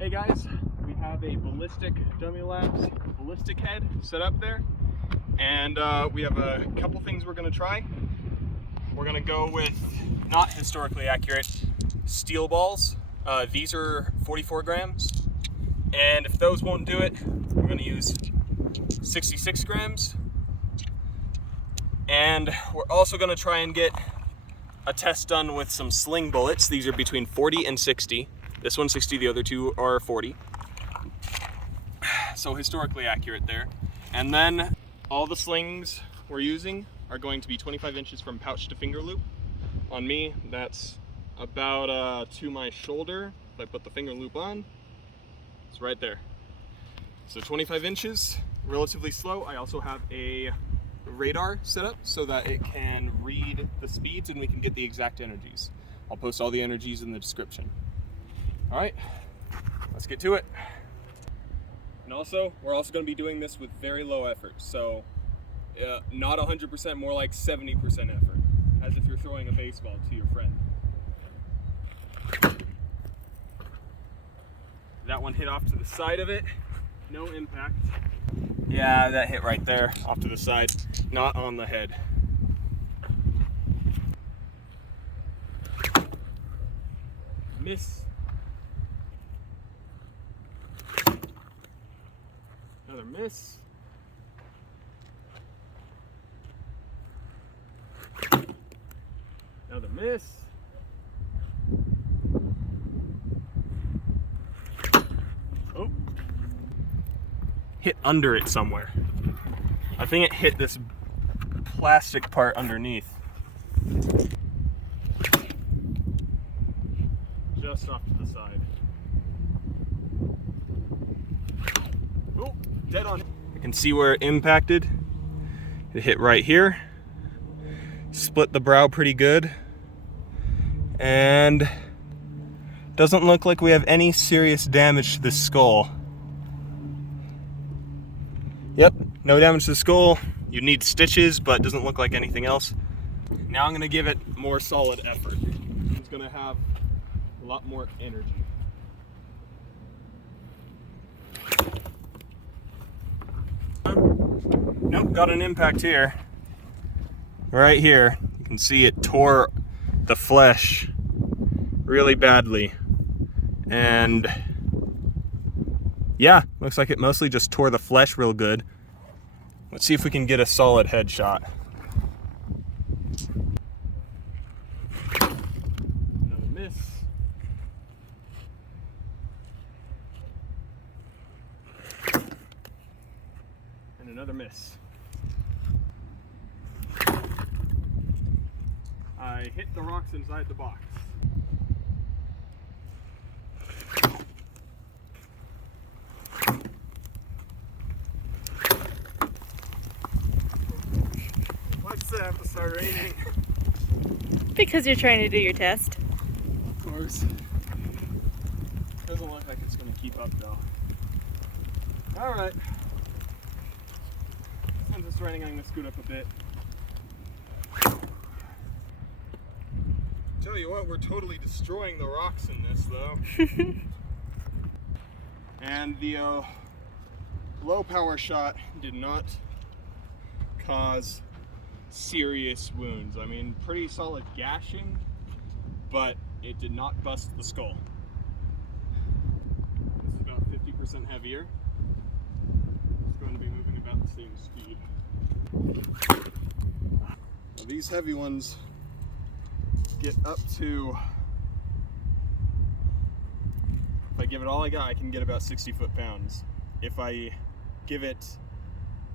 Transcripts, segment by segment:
Hey guys, we have a ballistic dummy labs ballistic head set up there, and we have a couple things we're going to try. We're going to go with not historically accurate steel balls. These are 44 grams, and if those won't do it, we're going to use 66 grams. And we're also going to try and get a test done with some sling bullets. These are between 40 and 60. This one's 60, the other two are 40. So historically accurate there. And then all the slings we're using are going to be 25 inches from pouch to finger loop. On me, that's about to my shoulder. If I put the finger loop on, it's right there. So 25 inches, relatively slow. I also have a radar set up so that it can read the speeds and we can get the exact energies. I'll post all the energies in the description. All right, let's get to it. And also, we're also going to be doing this with very low effort. So not 100%, more like 70% effort, as if you're throwing a baseball to your friend. That one hit off to the side of it, no impact. Yeah, that hit right there, off to the side, not on the head. Miss. Another miss. Another miss. Oh. Hit under it somewhere. I think it hit this plastic part underneath. Just off to the side. Oh, dead on. I can see where it impacted. It hit right here. Split the brow pretty good. And doesn't look like we have any serious damage to the skull. Yep, no damage to the skull. You need stitches, but doesn't look like anything else. Now I'm gonna give it more solid effort. It's gonna have a lot more energy. Nope, got an impact here. Right here, you can see it tore the flesh really badly. And yeah, looks like it mostly just tore the flesh real good. Let's see if we can get a solid headshot. Another miss. And another miss. I hit the rocks inside the box. Why does it have to start raining? Because you're trying to do your test. Of course. Doesn't look like it's going to keep up though. Alright. Since it's raining, I'm going to scoot up a bit. Tell you what, we're totally destroying the rocks in this though. And the low power shot did not cause serious wounds. I mean, pretty solid gashing, but it did not bust the skull. This is about 50% heavier. It's going to be moving about the same speed. Now, these heavy ones get up to, if I give it all I got, I can get about 60 foot-pounds. If I give it,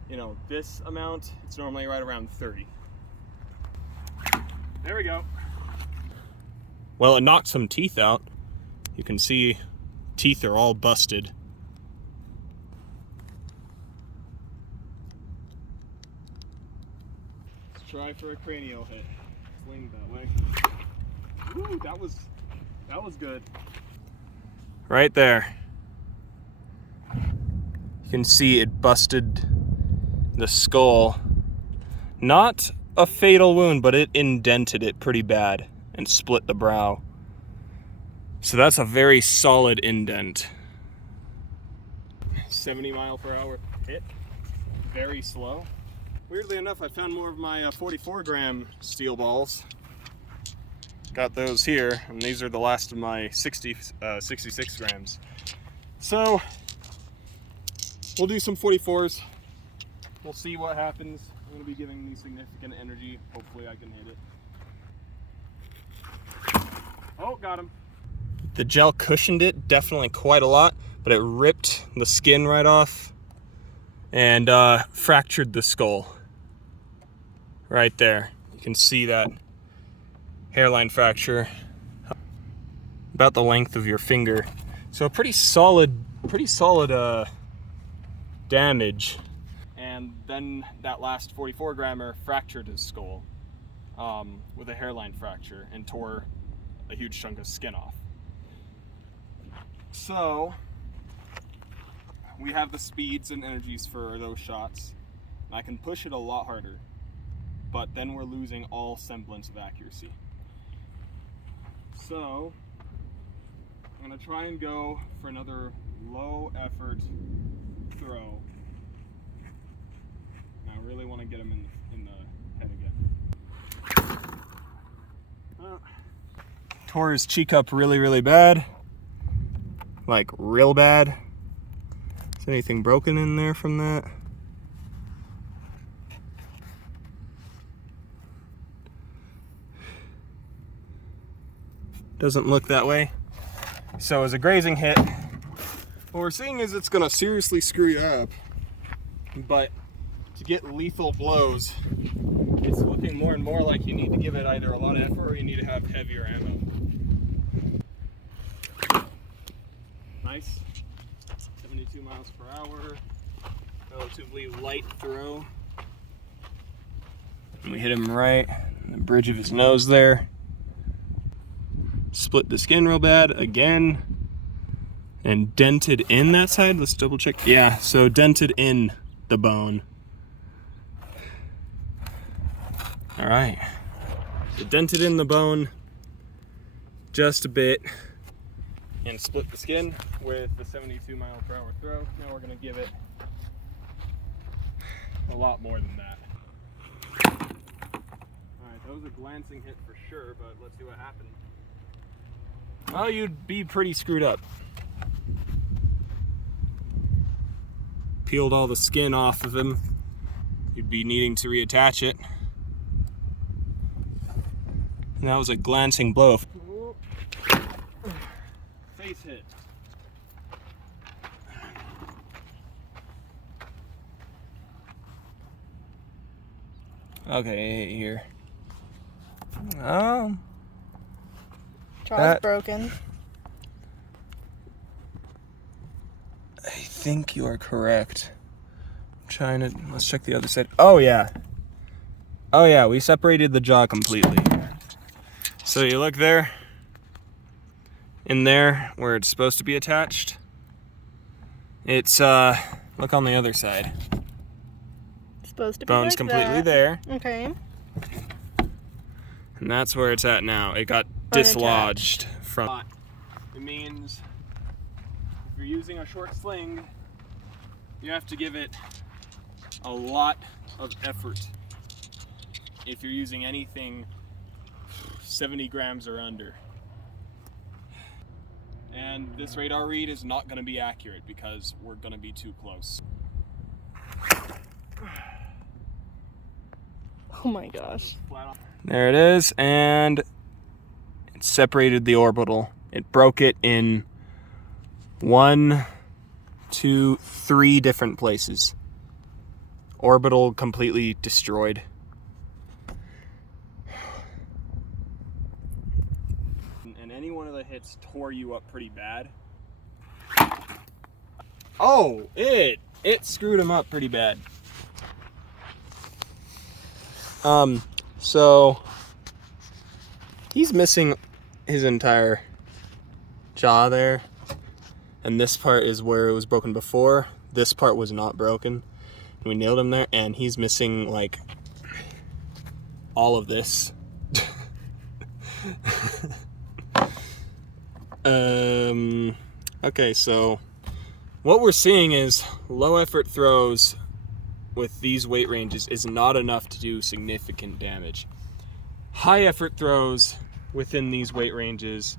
you know, this amount, it's normally right around 30. There we go. Well, it knocked some teeth out. You can see teeth are all busted. Let's try for a cranial hit. Sling that way. Ooh, that was good. Right there. You can see it busted the skull. Not a fatal wound, but it indented it pretty bad and split the brow. So that's a very solid indent. 70-mile-per-hour hit. Very slow. Weirdly enough, I found more of my 44-gram steel balls. Got those here, and these are the last of my 66 grams. So we'll do some 44s. We'll see what happens. I'm going to be giving these significant energy. Hopefully I can hit it. Oh, got him. The gel cushioned it definitely quite a lot, but it ripped the skin right off and fractured the skull. Right there. You can see that hairline fracture about the length of your finger. So pretty solid damage. And then that last 44 grammer fractured his skull with a hairline fracture and tore a huge chunk of skin off. So we have the speeds and energies for those shots. I can push it a lot harder, but then we're losing all semblance of accuracy. So I'm gonna try and go for another low effort throw. And I really want to get him in the head again. Tore his cheek up really bad. Like real bad. Is anything broken in there from that? Doesn't look that way. So as a grazing hit, what we're seeing is it's gonna seriously screw you up, but to get lethal blows, it's looking more and more like you need to give it either a lot of effort or you need to have heavier ammo. Nice, 72 miles per hour, relatively light throw. And we hit him right in the bridge of his nose there. Split the skin real bad again, and dented in that side. Let's double check. Yeah, so dented in the bone. All right, so dented in the bone just a bit and split the skin with the 72-mile-per-hour throw. Now we're gonna give it a lot more than that. All right, that was a glancing hit for sure, but let's see what happened. Well, you'd be pretty screwed up. Peeled all the skin off of him. You'd be needing to reattach it. And that was a glancing blow. Face hit. Okay, here. Jaw's broken. I think you are correct. I'm trying to, let's check the other side. Oh yeah. Oh yeah, we separated the jaw completely. So you look there, in there where it's supposed to be attached. It's, look on the other side. It's supposed to be Bone's like completely that. there. Okay. And that's where it's at now. It got dislodged from. It means if you're using a short sling, you have to give it a lot of effort. If you're using anything 70 grams or under. And this radar read is not going to be accurate because we're going to be too close. Oh my gosh. There it is, and it separated the orbital. It broke it in 1, 2, 3 different places. Orbital completely destroyed. And any one of the hits tore you up pretty bad. Oh, it screwed him up pretty bad. So he's missing his entire jaw there, and this part is where it was broken before. This part was not broken. We nailed him there, and he's missing like all of this. Okay, so what we're seeing is low effort throws with these weight ranges is not enough to do significant damage. High effort throws within these weight ranges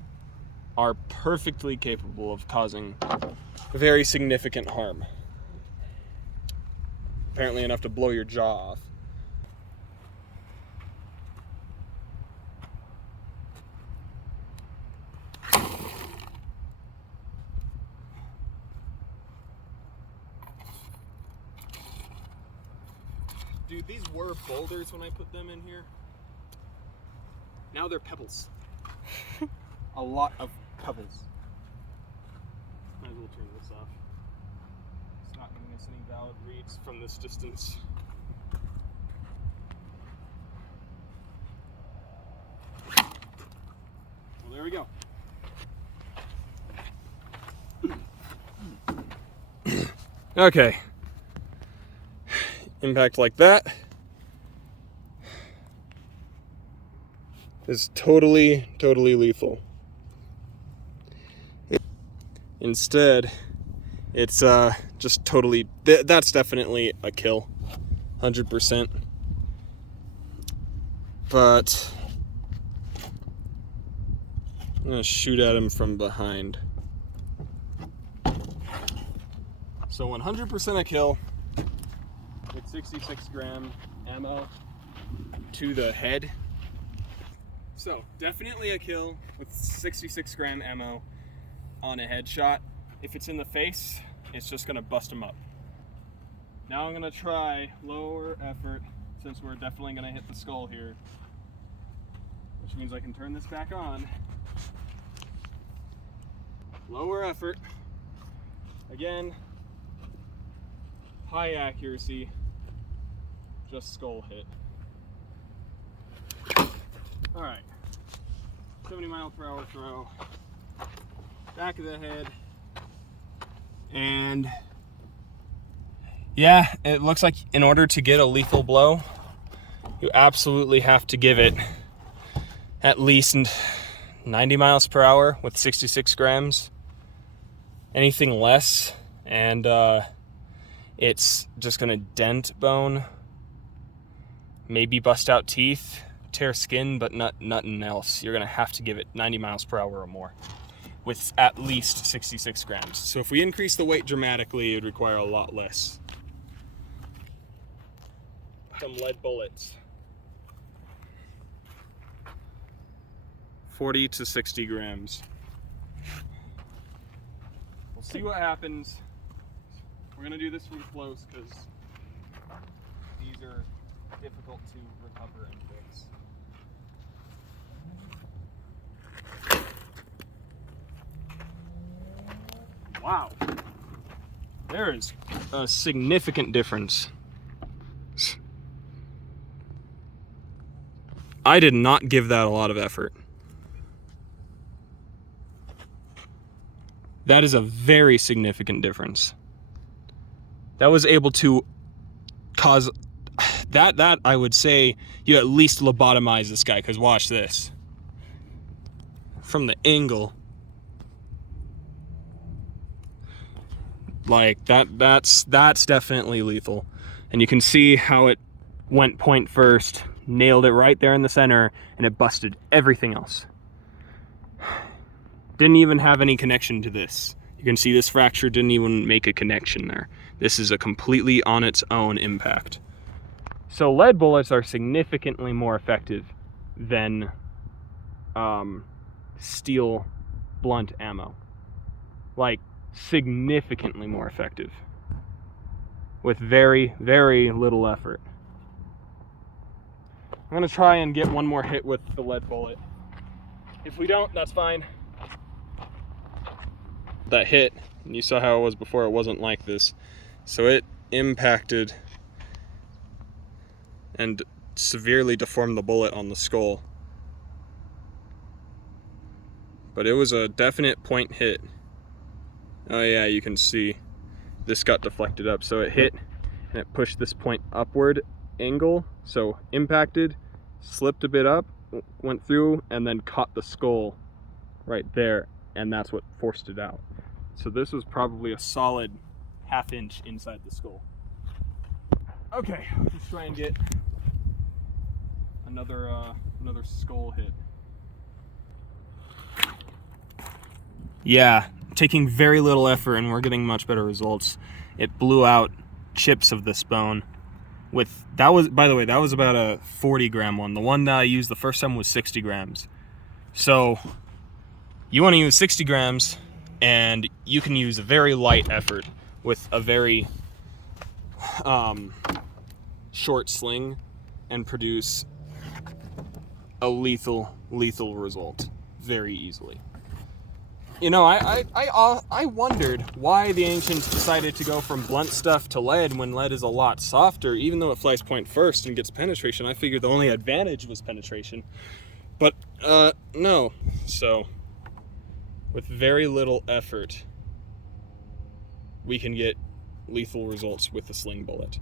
are perfectly capable of causing very significant harm. Apparently enough to blow your jaw off. Dude, these were boulders when I put them in here. Now they're pebbles. A lot of pebbles. Might as well turn this off. It's not giving us any valid reads from this distance. Well, there we go. Okay. Impact like that is totally lethal. Instead, it's just totally, that's definitely a kill, 100%. But I'm gonna shoot at him from behind. So 100% a kill with 66 gram ammo to the head. So definitely a kill with 66 gram ammo on a headshot. If it's in the face, it's just gonna bust him up. Now I'm gonna try lower effort, since we're definitely gonna hit the skull here, which means I can turn this back on. Lower effort, again, high accuracy, just skull hit. All right, 70-mile-per-hour throw, back of the head, and yeah, it looks like in order to get a lethal blow, you absolutely have to give it at least 90 miles per hour with 66 grams. Anything less, and it's just gonna dent bone, maybe bust out teeth, tear skin, but nothing else. You're gonna have to give it 90 miles per hour or more with at least 66 grams. So if we increase the weight dramatically, it would require a lot less. Some lead bullets. 40 to 60 grams. We'll see what happens. We're gonna do this from close because these are difficult to recover and fix. Wow, there is a significant difference. I did not give that a lot of effort. That is a very significant difference. That was able to cause that I would say you at least lobotomize this guy, because watch this. From the angle, like that's definitely lethal. And you can see how it went point first, nailed it right there in the center, and it busted everything else. Didn't even have any connection to this. You can see this fracture didn't even make a connection there. This is a completely on its own impact. So lead bullets are significantly more effective than steel blunt ammo. Like, significantly more effective with very little effort. I'm gonna try and get one more hit with the lead bullet. If we don't, that's fine. That hit, and you saw how it was before, it wasn't like this. So it impacted and severely deformed the bullet on the skull. But it was a definite point hit. Oh yeah, you can see this got deflected up. So it hit and it pushed this point upward angle. So impacted, slipped a bit up, went through, and then caught the skull right there. And that's what forced it out. So this was probably a solid ½ inch inside the skull. Okay, let's try and get another skull hit. Yeah, taking very little effort and we're getting much better results. It blew out chips of this bone. That was, by the way, that was about a 40-gram one. The one that I used the first time was 60 grams. So you want to use 60 grams, and you can use a very light effort with a very short sling and produce a lethal result very easily. You know, I wondered why the ancients decided to go from blunt stuff to lead when lead is a lot softer, even though it flies point first and gets penetration. I figured the only advantage was penetration, but no. So with very little effort, we can get lethal results with the sling bullet.